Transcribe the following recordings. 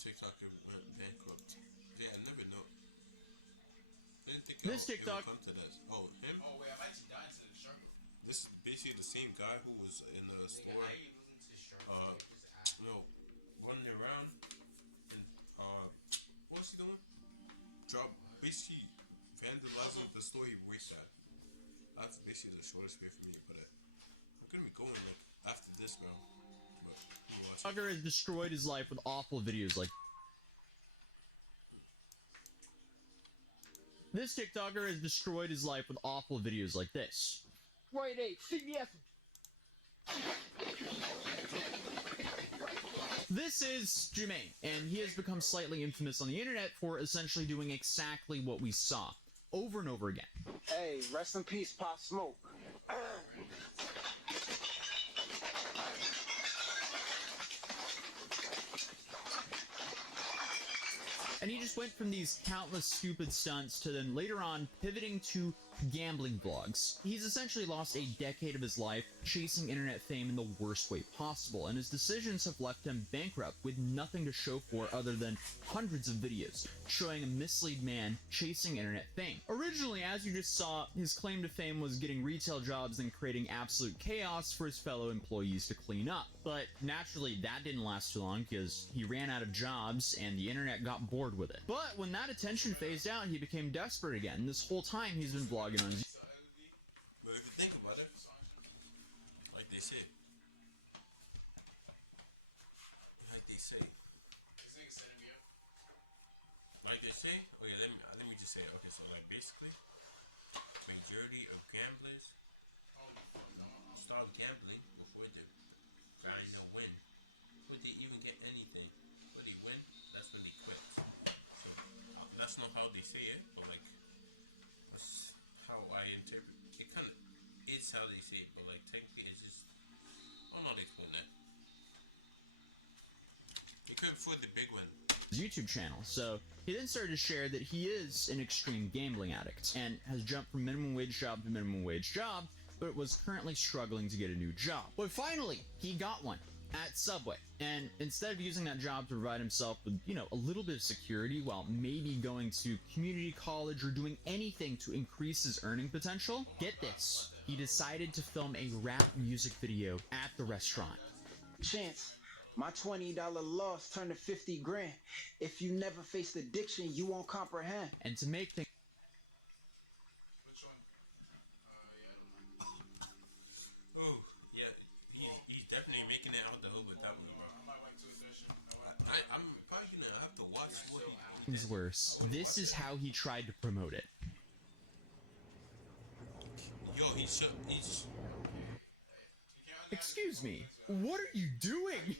TikToker went bankrupt. Yeah, I never know. I didn't think This it would TikTok. come to that. Oh, him? Oh wait, I've actually died to the struggle. This is basically the same guy who was in the Nigga, store, I ain't losing to the struggle. uh, Just act. you know, running around and what was he doing? Basically vandalizing the store he worked at. That's basically the shortest way for me to put it. I'm gonna be going like after this, bro. But you watch it. TikToker has destroyed his life with awful videos like this. TikToker has destroyed his life with awful videos like this. Right, 8 CBS. This is Jermaine, and he has become slightly infamous on the internet for essentially doing exactly what we saw over and over again. Hey, rest in peace, Pop Smoke. And he just went from these countless stupid stunts to then later on pivoting to gambling vlogs. He's essentially lost a decade of his life chasing internet fame in the worst way possible, and his decisions have left him bankrupt with nothing to show for other than hundreds of videos showing a mislead man chasing internet fame. Originally, as you just saw, his claim to fame was getting retail jobs and creating absolute chaos for his fellow employees to clean up. But naturally, that didn't last too long because he ran out of jobs and the internet got bored with it. But when that attention phased out, he became desperate again. This whole time he's been vlogging on his. But if you think about it, like they say, okay, let me just say, okay, so like basically, majority of gamblers start gambling before they grind or win, before they even get anything. When they win, that's when they quit. So that's not how they say it, but like that's how I interpret it. Kind of it's how they say it, but like technically it's just I don't know how to explain that. They couldn't afford the big one. YouTube channel. So he then started to share that he is an extreme gambling addict and has jumped from minimum wage job to minimum wage job, but was currently struggling to get a new job. But finally, he got one at Subway. And instead of using that job to provide himself with, you know, a little bit of security while maybe going to community college or doing anything to increase his earning potential, get this, he decided to film a rap music video at the restaurant. Chance, my $20 loss turned to 50 grand. If you never faced addiction, you won't comprehend. And to make things Which one? Oh, yeah, he's definitely making it out the hood with that one, bro. I might like to session. I'm probably gonna have to watch what he things worse, this is how he tried to promote it. Yo, he's Excuse me, what are you doing?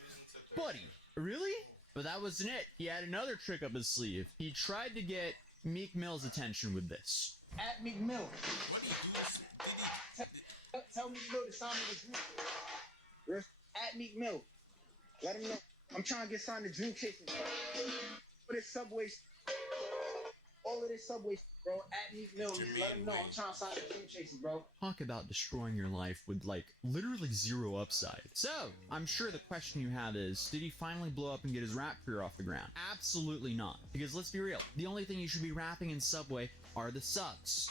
Buddy, really? But that wasn't it. He had another trick up his sleeve. He tried to get Meek Mill's attention with this. At Meek Mill. what did he Tell Meek Mill to sign me to Dream. At Meek Mill. Let him know. I'm trying to get signed to Dream Chasers. All this Subway. All of this Subway, bro. At Meek Mill. Let him know. I'm trying to sign to Dream Chasers, bro. Talk about destroying your life with, like, literally zero upside. So, I'm sure the question you have is, did he finally blow up and get his rap career off the ground? Absolutely not. Because let's be real, the only thing you should be rapping in Subway are the subs.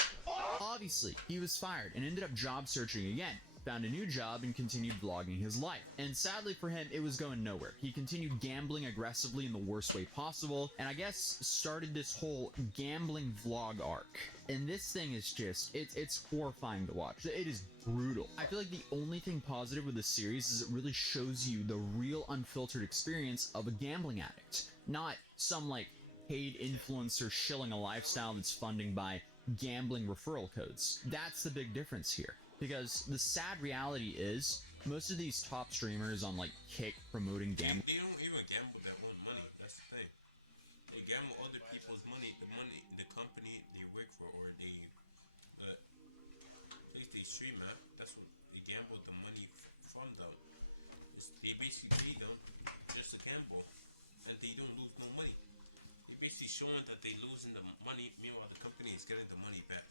Obviously, he was fired and ended up job searching again. Found a new job and continued vlogging his life. And sadly for him, it was going nowhere. He continued gambling aggressively in the worst way possible, and I guess started this whole gambling vlog arc. And this thing is just, it's horrifying to watch. It is brutal. I feel like the only thing positive with this series is it really shows you the real unfiltered experience of a gambling addict. Not some, like, paid influencer shilling a lifestyle that's funded by gambling referral codes. That's the big difference here. Because the sad reality is, most of these top streamers on like Kick promoting gambling. They don't even gamble their own money. That's the thing. They gamble other people's money, the company they work for, or they stream at. That's what they gamble the money from them. They basically pay them just to gamble, and they don't lose no money. They basically showing that they losing the money, meanwhile the company is getting the money back.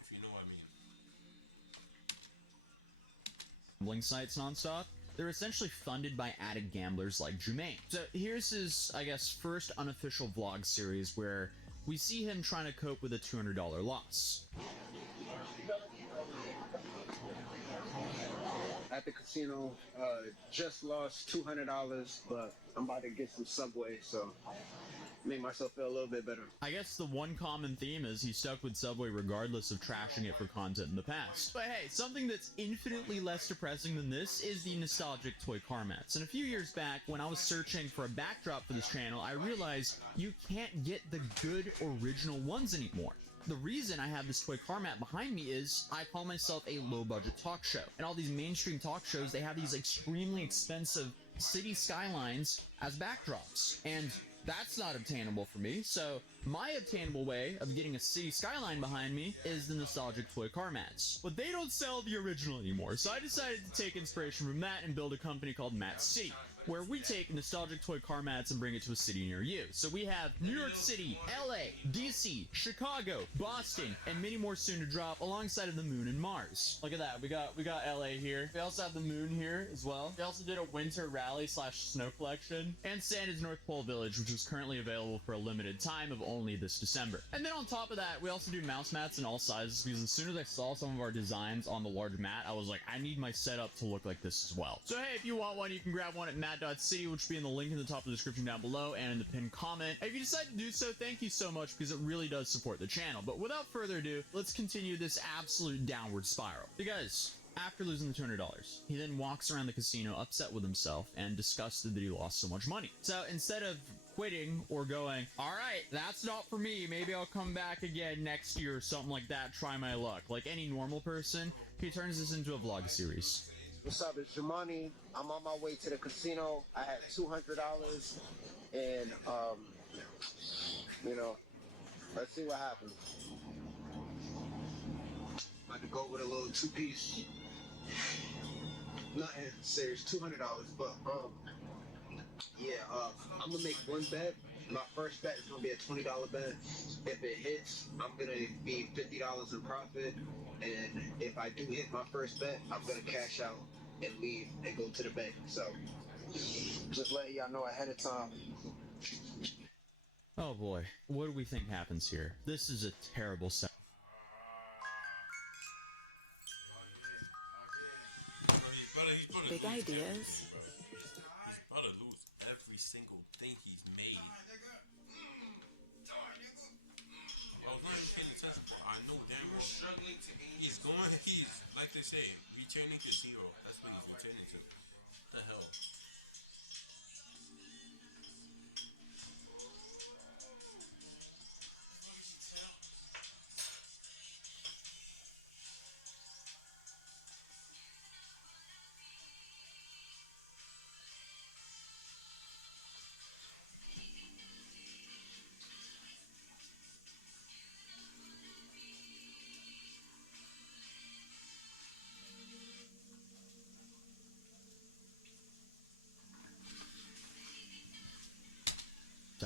If you know what I mean. Gambling sites nonstop, They're essentially funded by addict gamblers like Jumaine. So here's his, I guess, first unofficial vlog series where we see him trying to cope with a $200 loss. At the casino, just lost $200, but I'm about to get some Subway, so make myself feel a little bit better. I guess the one common theme is he stuck with Subway regardless of trashing it for content in the past. But hey, something that's infinitely less depressing than this is the nostalgic toy car mats. And a few years back, when I was searching for a backdrop for this channel, I realized you can't get the good original ones anymore. The reason I have this toy car mat behind me is I call myself a low-budget talk show. And all these mainstream talk shows, they have these extremely expensive city skylines as backdrops. And that's not obtainable for me, so my obtainable way of getting a city skyline behind me is the nostalgic toy car mats. But they don't sell the original anymore, so I decided to take inspiration from that and build a company called Mat City, where we take nostalgic toy car mats and bring it to a city near you. So we have New York City, LA, DC, Chicago, Boston, and many more soon to drop alongside of the moon and Mars. Look at that, we got LA here. We also have the moon here as well. They also did a winter rally / snow collection, and Santa's North Pole Village, which is currently available for a limited time of only this December. And then on top of that, we also do mouse mats in all sizes, because as soon as I saw some of our designs on the large mat, I was like, I need my setup to look like this as well. So hey, if you want one, you can grab one at mat.city, which will be in the link in the top of the description down below and in the pinned comment. If you decide to do so, thank you so much, because it really does support the channel. But without further ado, let's continue this absolute downward spiral. Because after losing the $200, he then walks around the casino upset with himself and disgusted that he lost so much money. So instead of quitting or going, all right, that's not for me, maybe I'll come back again next year or something like that, try my luck, like any normal person, he turns this into a vlog series. What's up, it's Jumani. I'm on my way to the casino. I had $200 and, you know, let's see what happens. I could go with a little two-piece. Nothing serious, $200, but, yeah, I'm gonna make one bet. My first bet is gonna be a $20 bet. If it hits, I'm gonna be $50 in profit. And if I do hit my first bet, I'm gonna cash out and leave and go to the bank. So just letting y'all know ahead of time. Oh boy, what do we think happens here? This is a terrible set. Big ideas. He's about to lose every single thing he's made. I was not even paying attention, but I know damn well he's like they say, returning to zero. That's what he's returning to. What the hell?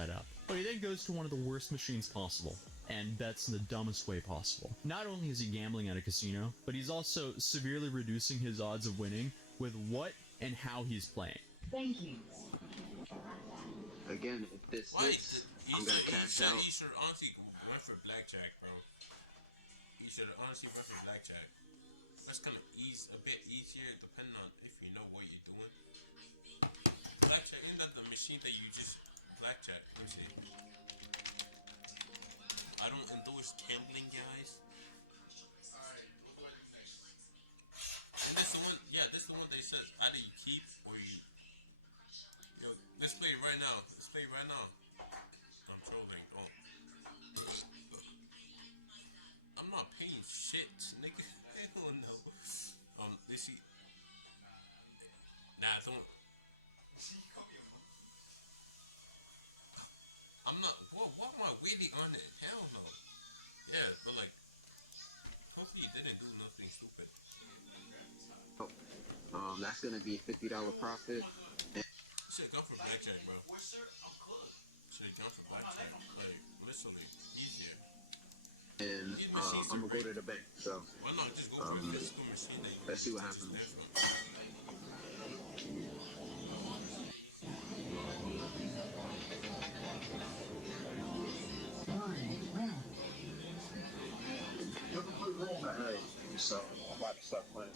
Up. But he then goes to one of the worst machines possible, and bets in the dumbest way possible. Not only is he gambling at a casino, but he's also severely reducing his odds of winning with what and how he's playing. Thank you. Again, if this hits, I'm gonna cash out. He should honestly went for blackjack, bro. He should honestly went for blackjack. That's kind of a bit easier depending on if you know what you're doing. Blackjack, isn't that the machine that you just blackjack? Let's see. I don't endorse gambling, guys. Alright, we'll go ahead and next. And this is the one, yeah, this is the one that says either you keep or you. Yo, let's play it right now. Let's play it right now. I'm trolling. Oh. I'm not paying shit, nigga. I don't know. Let's see. Nah, don't. I'm not. What am I waiting on it? Hell no. Yeah, but like, hopefully you didn't do nothing stupid. That's gonna be a $50 profit. Should've gone for blackjack, bro. Should've gone for blackjack. Like, literally, easier. And I'm gonna go to the bank. So why not just go for a physical machine that you let's see what happens. start playing.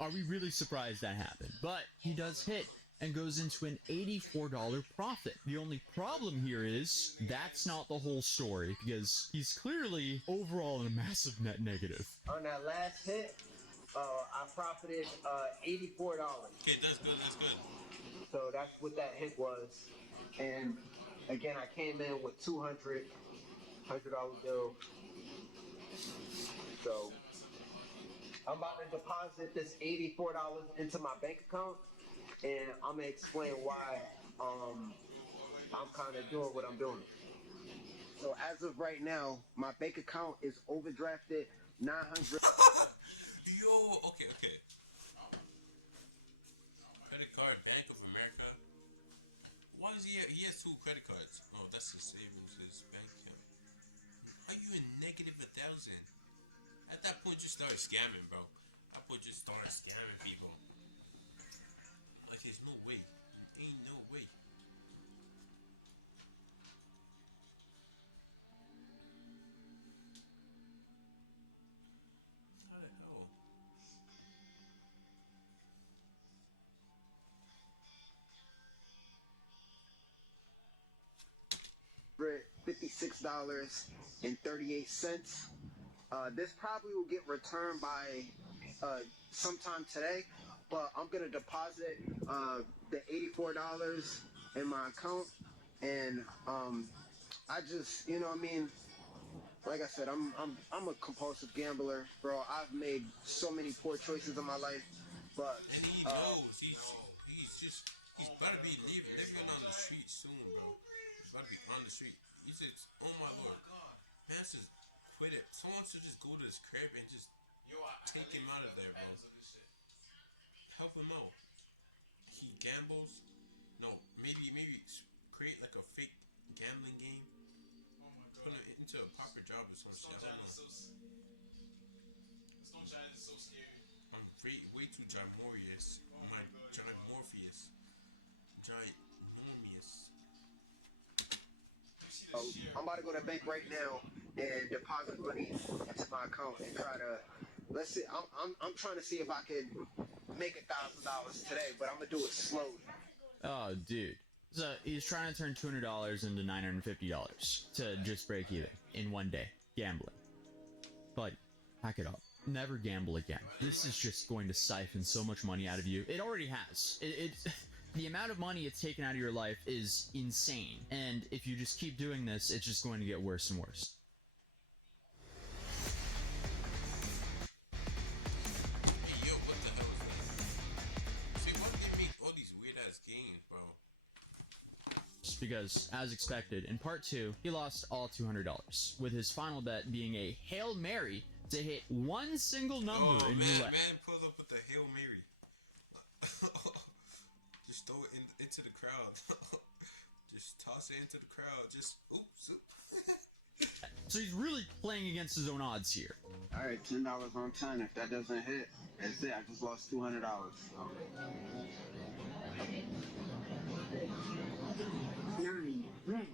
Are we really surprised that happened? But he does hit and goes into an $84 profit. The only problem here is that's not the whole story, because he's clearly overall in a massive net negative. On that last hit, I profited $84. Okay, that's good. That's good. So that's what that hit was. And again, I came in with $200 bill. So I'm about to deposit this $84 into my bank account, and I'm gonna explain why I'm kind of doing what I'm doing. So as of right now, my bank account is overdrafted $900. Yo, okay. Credit card, Bank of America. Why does he has two credit cards? Oh, that's his savings, his bank account. Are you in negative 1,000? At that point, you start scamming, bro. At that point, you start scamming people. Like, there's no way. There ain't no way. How the hell? $56.38. This probably will get returned by sometime today, but I'm gonna deposit the $84 in my account, and I just, you know what I mean. Like I said, I'm a compulsive gambler, bro. I've made so many poor choices in my life, but And he knows he's about to be living on the street soon, bro. He's about to be on the street. He said, "Oh my lord, man, just quit it. Someone should just go to his crib and just take him out of there, bro. Help him out. He gambles. No, maybe create like a fake gambling game. Put him into a proper job or some shit. I don't know. Stone is so scary. I'm way too gymorphous. Gymorphous. Ginormous. I'm about to go to the bank right now and deposit money into my account and try to. Let's see. I'm trying to see if I can make $1,000 today, but I'm gonna do it slowly. Oh, dude. So he's trying to turn $200 into $950 to just break even in one day. Gambling. But pack it up. Never gamble again. This is just going to siphon so much money out of you. It already has. The amount of money it's taken out of your life is insane. And if you just keep doing this, it's just going to get worse and worse. Hey, yo, what the hell is that? See, why do they make all these weird ass games, bro? Because, as expected, in part 2, he lost all $200, with his final bet being a Hail Mary to hit one single number in roulette. Man pulled up with the Hail Mary. Just throw it into the crowd. Just toss it into the crowd. Just oops. So he's really playing against his own odds here. All right, $10 on 10. If that doesn't hit, that's it. I just lost $200. Nine. Red.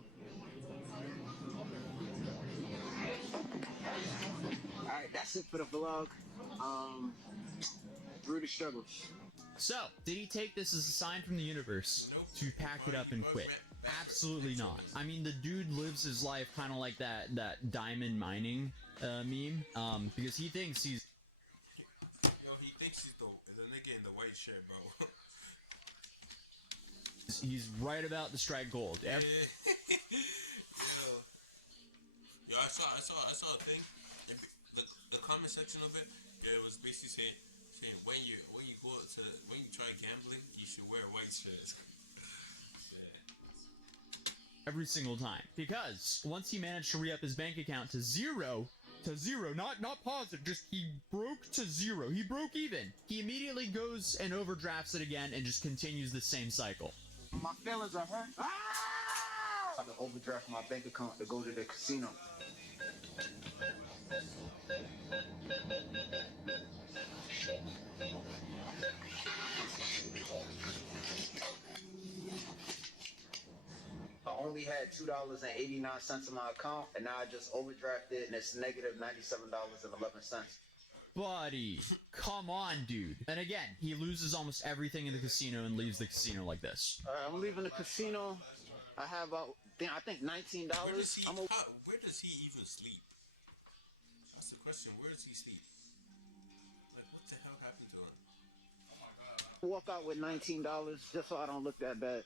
All right, that's it for the vlog. Through the struggles. So, did he take this as a sign from the universe Nope. to pack it up and quit? Absolutely not. I mean, the dude lives his life kind of like that diamond mining meme, because he thinks he's... Yo, he thinks he's the nigga in the white shirt, bro. He's right about to strike gold. Yo, I saw a thing. The comment section of it. Yeah, it was basically saying when you try gambling, you should wear a white shirt. Every single time. Because once he managed to re-up his bank account to zero, not positive, just he broke to zero. He broke even. He immediately goes and overdrafts it again and just continues the same cycle. My feelings are hurt. Ah! I have to overdraft my bank account to go to the casino. I only had $2.89 in my account, and now I just overdrafted, and it's negative $97.11. Buddy, come on, dude. And again, he loses almost everything in the casino and leaves the casino like this. I'm leaving the casino. I have about, I think $19. Where does he even sleep? That's the question. Where does he sleep? Like, what the hell happened to him? Walk out with $19 just so I don't look that bad.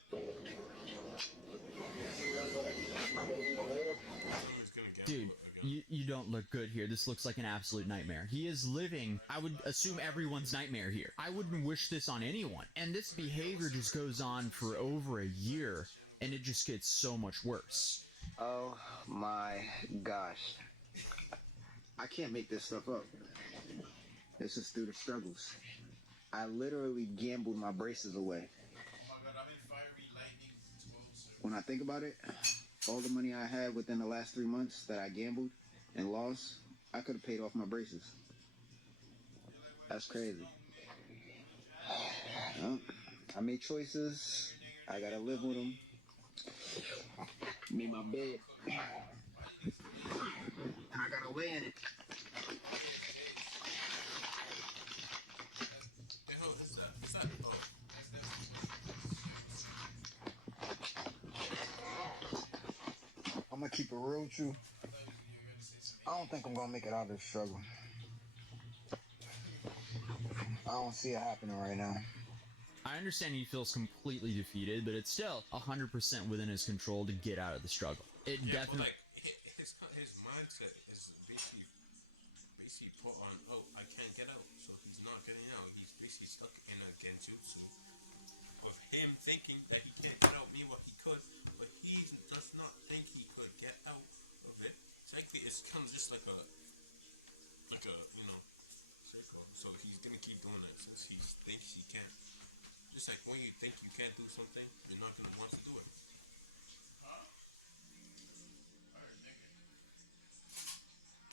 Dude, you don't look good here. This looks like an absolute nightmare. He is living, I would assume, everyone's nightmare here. I wouldn't wish this on anyone. And this behavior just goes on for over a year, and it just gets so much worse. Oh my gosh. I can't make this stuff up. This is through the struggles. I literally gambled my braces away. When I think about it, all the money I had within the last 3 months that I gambled and lost, I could have paid off my braces. That's crazy. Well, I made choices. I gotta live with them. Made my bed. I gotta lay in it. I'm gonna keep it real with you. I don't think I'm gonna make it out of this struggle. I don't see it happening right now. I understand he feels completely defeated, but it's still 100% within his control to get out of the struggle. It definitely. But like his mindset is basically put on, oh, I can't get out, so he's not getting out. He's basically stuck in a genjutsu of him thinking that he can't get out. Meanwhile, he could, but he does not think he could get out of it. Technically, it's kind of just like a circle. So he's gonna keep doing it since he thinks he can. Just like when you think you can't do something, you're not gonna want to do it.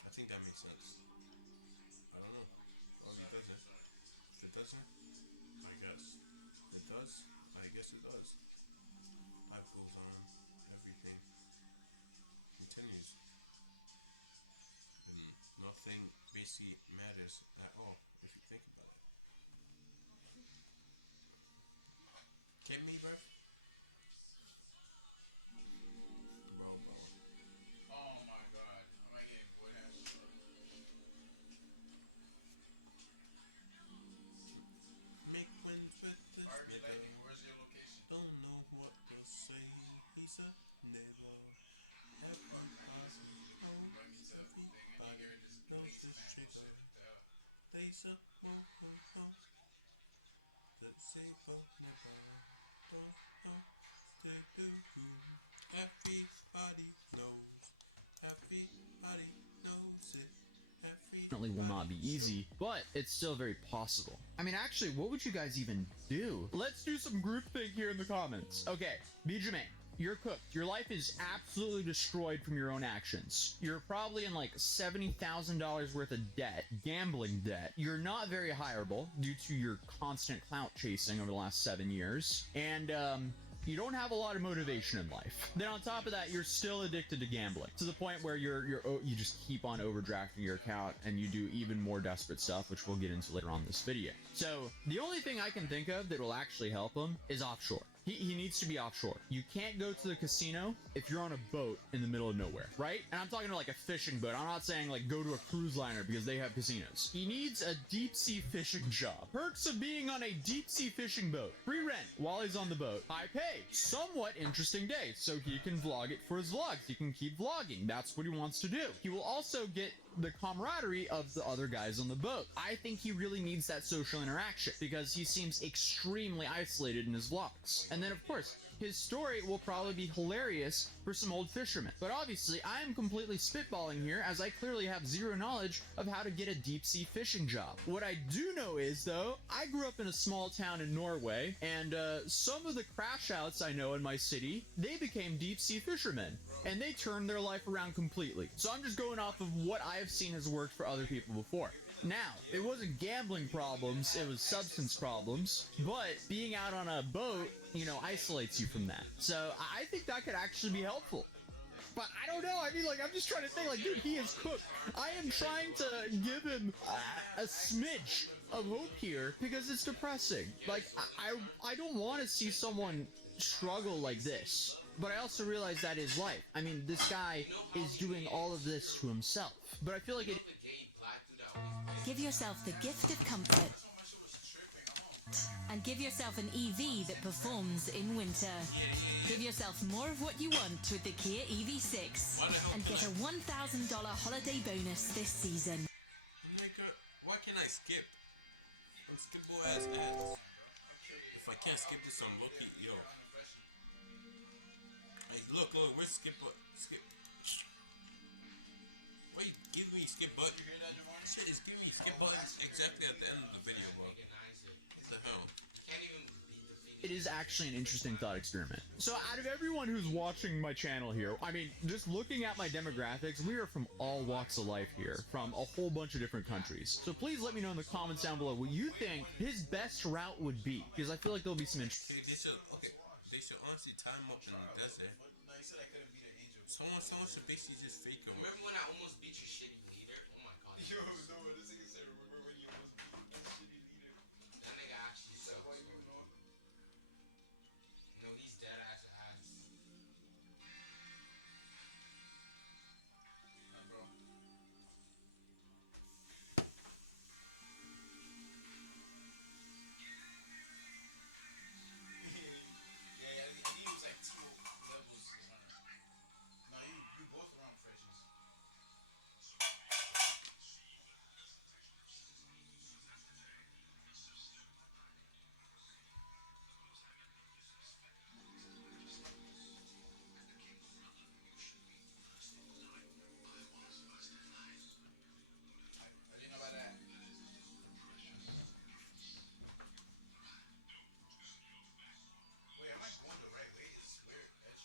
I think that makes sense. I don't know. Probably doesn't. If it doesn't, I guess. It does, I guess it does. Life goes on. Everything continues. And nothing basically matters at all if you think about it. Kidding me, bro? Bro. Oh my god. Am I getting what happened? Make wins with this RB nigga. Lightning, where's your location? Don't know what to say. He's a nigga. Everybody knows this chica. They's a mo-ho-ho. The Zabo never. Don't know they do. Everybody knows. Everybody knows it. Definitely will not be easy, but it's still very possible. I mean, actually, what would you guys even do? Let's do some groupthink here in the comments. Okay, Bijame, you're cooked. Your life is absolutely destroyed from your own actions. You're probably in like $70,000 worth of debt, gambling debt. You're not very hireable due to your constant clout chasing over the last 7 years. And, you don't have a lot of motivation in life. Then on top of that, you're still addicted to gambling to the point where you just keep on overdrafting your account and you do even more desperate stuff, which we'll get into later on in this video. So the only thing I can think of that will actually help him is offshore. He needs to be offshore. You can't go to the casino if you're on a boat in the middle of nowhere, right? And I'm talking to like a fishing boat. I'm not saying like go to a cruise liner because they have casinos. He needs a deep sea fishing job. Perks of being on a deep sea fishing boat. Free rent while he's on the boat. High pay. Somewhat interesting day, so he can vlog it for his vlogs. He can keep vlogging. That's what he wants to do. He will also get the camaraderie of the other guys on the boat. I think he really needs that social interaction because he seems extremely isolated in his vlogs. And then, of course, his story will probably be hilarious for some old fishermen. But obviously, I am completely spitballing here as I clearly have zero knowledge of how to get a deep sea fishing job. What I do know is, though, I grew up in a small town in Norway, and some of the crash outs I know in my city, they became deep sea fishermen. And they turned their life around completely. So I'm just going off of what I have seen has worked for other people before. Now, it wasn't gambling problems, it was substance problems, but being out on a boat, isolates you from that. So I think that could actually be helpful. But I don't know. I mean, like, I'm just trying to think, like, dude, he is cooked. I am trying to give him a smidge of hope here because it's depressing. Like, I don't want to see someone struggle like this. But I also realize that is life. I mean, this guy is doing all of this to himself. But I feel like it... Give yourself the gift of comfort and give yourself an EV that performs in winter. Give yourself more of what you want with the Kia EV6 and get a $1,000 holiday bonus this season. Nigga, why can't I skip? I'm skippable ass ads. If I can't skip this, I'm lucky. Yo. Hey, look, where's skip? Skip. Why you giving me skip button? Shit is giving me skip button exactly at the end of the video, bro. What the hell? It is actually an interesting thought experiment. So out of everyone who's watching my channel here, I mean, just looking at my demographics, we are from all walks of life here, from a whole bunch of different countries. So please let me know in the comments down below what you think his best route would be, because I feel like there'll be some interesting. They should honestly tie him up in the desert. Someone should basically just fake him. Remember when I almost beat your shitty leader? Oh my god. Yo, no, this nigga said, remember when you almost beat that shitty leader? That nigga actually sucks. No, he's dead ass. Bro. Yeah, he was like 2 levels. No, you both around freshies. I didn't know about that. Wait, am I going the right way? Is where that's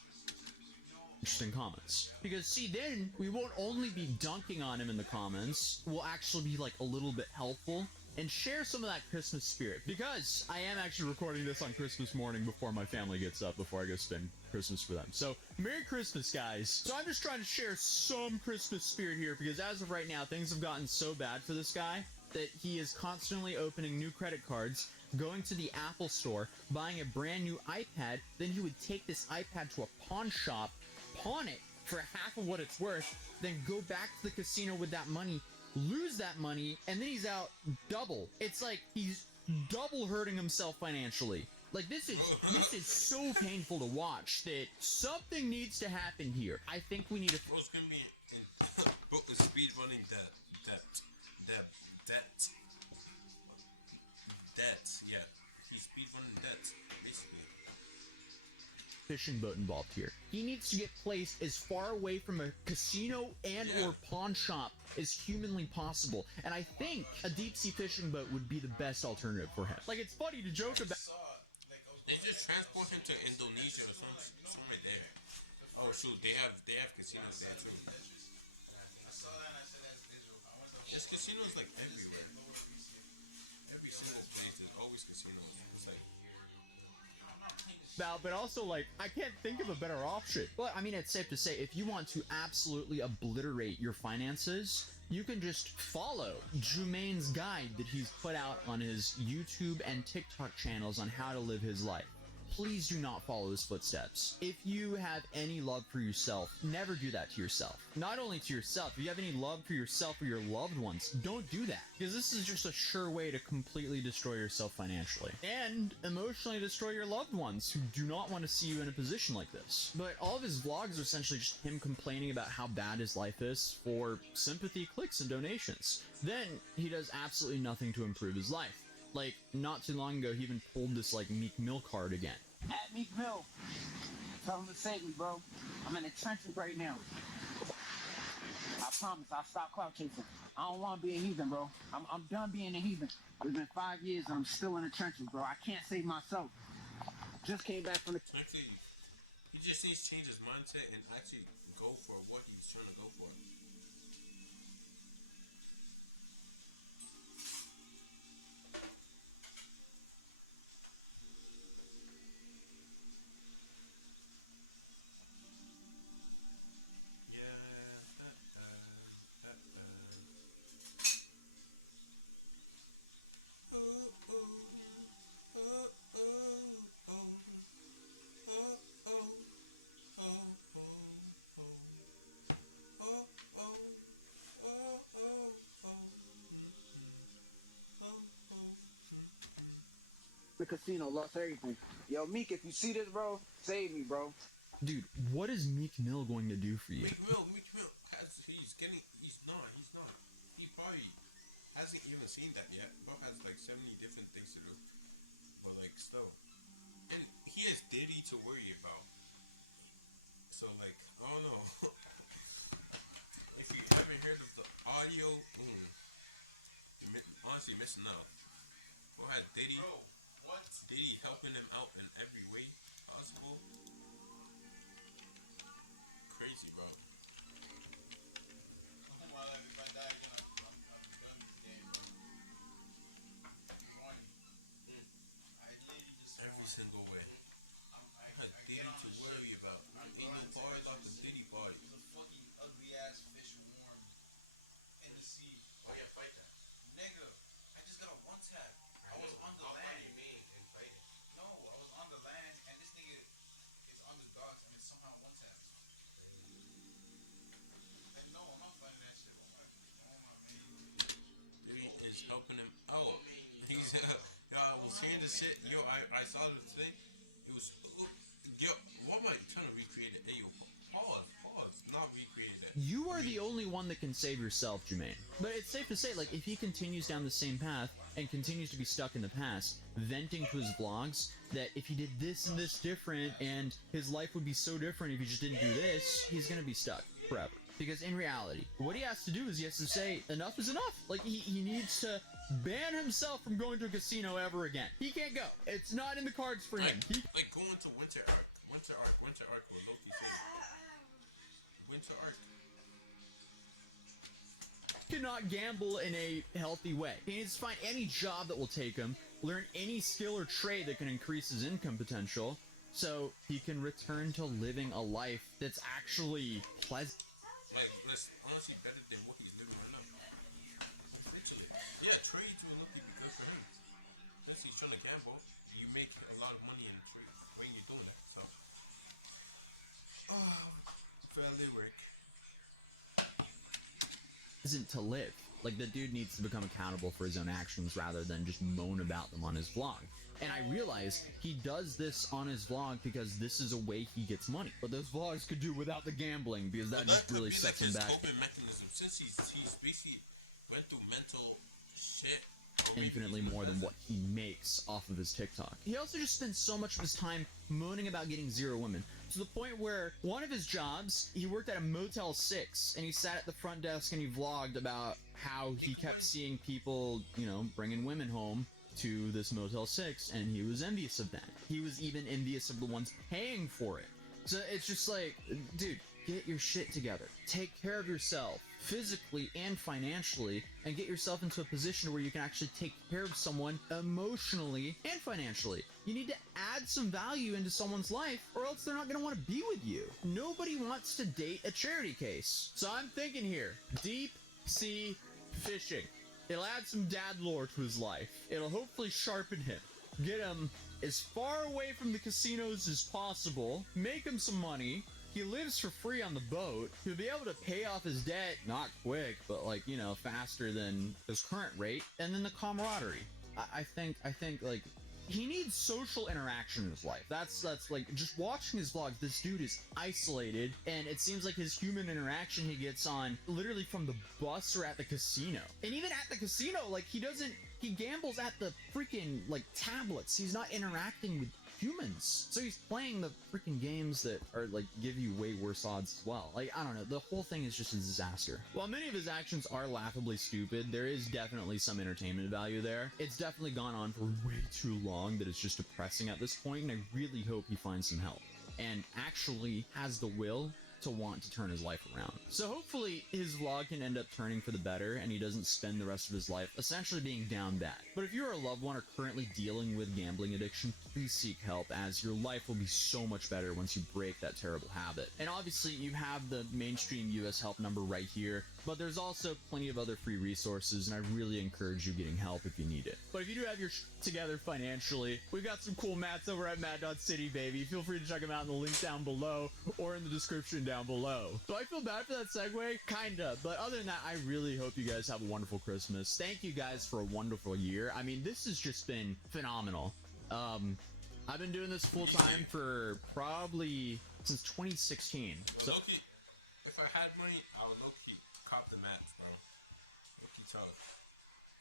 Interesting comments. Because see, then we won't only be dunking on him in the comments, we'll actually be like a little bit helpful and share some of that Christmas spirit. Because I am actually recording this on Christmas morning before my family gets up, before I go spend Christmas for them. So Merry Christmas, guys. So I'm just trying to share some Christmas spirit here, because as of right now, things have gotten so bad for this guy that he is constantly opening new credit cards, going to the Apple store, buying a brand new iPad, then he would take this iPad to a pawn shop, pawn it for half of what it's worth, then go back to the casino with that money, lose that money, and then he's out double. It's like he's double hurting himself financially. Like, this is so painful to watch that something needs to happen here. I think we need to... Bro's gonna be in speed running debt. Yeah, he's speed running debt, basically. Fishing boat involved here. He needs to get placed as far away from a casino and or pawn shop as humanly possible. And I think a deep sea fishing boat would be the best alternative for him. Like, it's funny to joke about. They just transport him to Indonesia or something right there. Oh shoot, they have casinos there too. I saw that and I said that's digital. There's casinos like everywhere. Every single place, there's always casinos. It's like, But also, like, I can't think of a better option. Well, I mean, it's safe to say, if you want to absolutely obliterate your finances, you can just follow Jermaine's guide that he's put out on his YouTube and TikTok channels on how to live his life. Please do not follow his footsteps. If you have any love for yourself, never do that to yourself. Not only to yourself, if you have any love for yourself or your loved ones, don't do that. Because this is just a sure way to completely destroy yourself financially. And emotionally destroy your loved ones who do not want to see you in a position like this. But all of his vlogs are essentially just him complaining about how bad his life is for sympathy, clicks, and donations. Then he does absolutely nothing to improve his life. Like, not too long ago, he even pulled this, like, Meek Mill card again. At Meek Mill. Tell him to save me, bro. I'm in the trenches right now. I promise I'll stop clout chasing. I don't want to be a heathen, bro. I'm done being a heathen. It's been 5 years and I'm still in the trenches, bro. I can't save myself. Just came back from the... actually, he just needs to change his mindset and actually go for what he's trying to go for. casino, lost everything. Yo, Meek, if you see this, bro, save me, bro. Dude, what is Meek Mill going to do for you? Meek Mill he's not. He probably hasn't even seen that yet. Bro has like 70 different things to do. But like still. And he has Diddy to worry about. So like, I don't know. If you haven't heard of the audio, you're honestly missing out. Bro had Diddy. Bro, what? Diddy helping him out in every way possible. Crazy, bro. Well, if I die again, I'm done this game. Money. I literally just Every want- single way. I Had get Diddy on to the worry ship. about. I'm Ain't no going to bars that off the shit. Diddy party. There's a fucking ugly ass fish warm in the sea. Oh yeah, fight that. Nigga, I just got a one tap. I was on the I'll land. find your mate and fight it. No, I was on the land, and this nigga is on the docks, and it's somehow one tap. And no, I'm not fighting that shit. Oh my man. Diddy is helping him out. He's yo, I was hearing this shit. Yo, I saw this thing. It was yo, what am I trying to recreate it? Hey, yo, pause, not recreate it. You are the only one that can save yourself, Jermaine. But it's safe to say, like, if he continues down the same path and continues to be stuck in the past, venting to his vlogs that if he did this and this different and his life would be so different if he just didn't do this, he's gonna be stuck forever. Because in reality, what he has to do is he has to say, enough is enough. Like, he needs to ban himself from going to a casino ever again. He can't go. It's not in the cards for him. Like going to Winter Arc with Loki City. Winter Arc. Cannot gamble in a healthy way. He needs to find any job that will take him, learn any skill or trade that can increase his income potential, so he can return to living a life that's actually pleasant. Like, that's honestly better than what he's living right now. Literally. Yeah, trades will look good for him. Since he's trying to gamble, you make a lot of money in trade when you're doing it. So, fairly work. Isn't to live. Like, the dude needs to become accountable for his own actions rather than just moan about them on his vlog. And I realize he does this on his vlog because this is a way he gets money. But those vlogs could do without the gambling because that just really sets him back. Coping mechanism. Since he's basically went through mental shit. Infinitely more than what he makes off of his TikTok. He also just spends so much of his time moaning about getting 0 women, to the point where one of his jobs, he worked at a Motel 6, and he sat at the front desk and he vlogged about how he kept seeing people, you know, bringing women home to this Motel 6, and he was envious of that. He was even envious of the ones paying for it. So it's just like, dude, get your shit together. Take care of yourself, physically and financially, and get yourself into a position where you can actually take care of someone emotionally and financially. You need to add some value into someone's life, or else they're not going to want to be with you. Nobody wants to date a charity case. So I'm thinking here, deep sea fishing. It'll add some dad lore to his life. It'll hopefully sharpen him. Get him as far away from the casinos as possible. Make him some money. He lives for free on the boat. He'll be able to pay off his debt, not quick, but like, you know, faster than his current rate. And then the camaraderie. I think like, he needs social interaction in his life. That's like, just watching his vlogs, this dude is isolated, and it seems like his human interaction he gets on literally from the bus or at the casino. And even at the casino, like, he gambles at the freaking, like, tablets. He's not interacting with humans. So he's playing the freaking games that are, like, give you way worse odds as well. Like, I don't know, the whole thing is just a disaster. While many of his actions are laughably stupid, there is definitely some entertainment value there. It's definitely gone on for way too long that it's just depressing at this point, and I really hope he finds some help and actually has the will to want to turn his life around. So hopefully his vlog can end up turning for the better and he doesn't spend the rest of his life essentially being down bad. But if you're a loved one or currently dealing with gambling addiction, please seek help, as your life will be so much better once you break that terrible habit. And obviously you have the mainstream US help number right here, but there's also plenty of other free resources, and I really encourage you getting help if you need it. But if you do have your together financially, we've got some cool mats over at Mad.City, baby. Feel free to check them out in the link down below or in the description down below. Do I feel bad for that segue? Kinda. But other than that, I really hope you guys have a wonderful Christmas. Thank you guys for a wonderful year. I mean, this has just been phenomenal. I've been doing this full time for probably since 2016. So Loki, if I had money, I would Loki cop the mats, bro. Loki tough.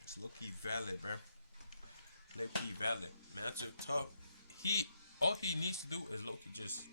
It's Loki valid, bro. Loki valid. Mats are tough. All he needs to do is Loki just